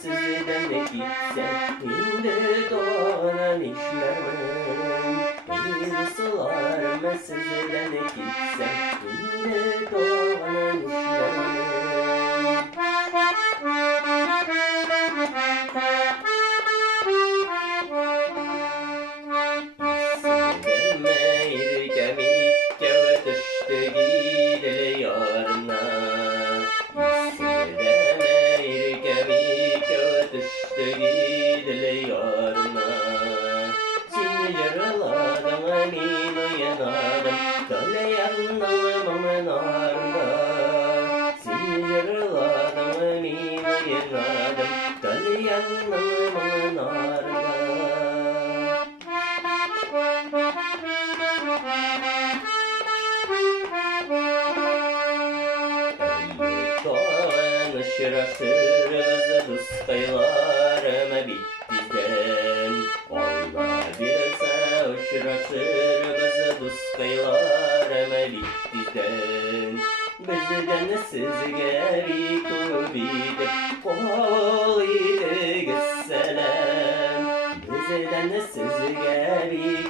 Sizden gitsem indi doğanan işlemem. Bir sular sizden gitsem indi doğanan işlemem. Şırasırız dostaylarıma bittizden. Onlar birse şırasırız dostaylarıma bittizden. Bizden sizge bir kubide kol idik selam. Bizden sizge bir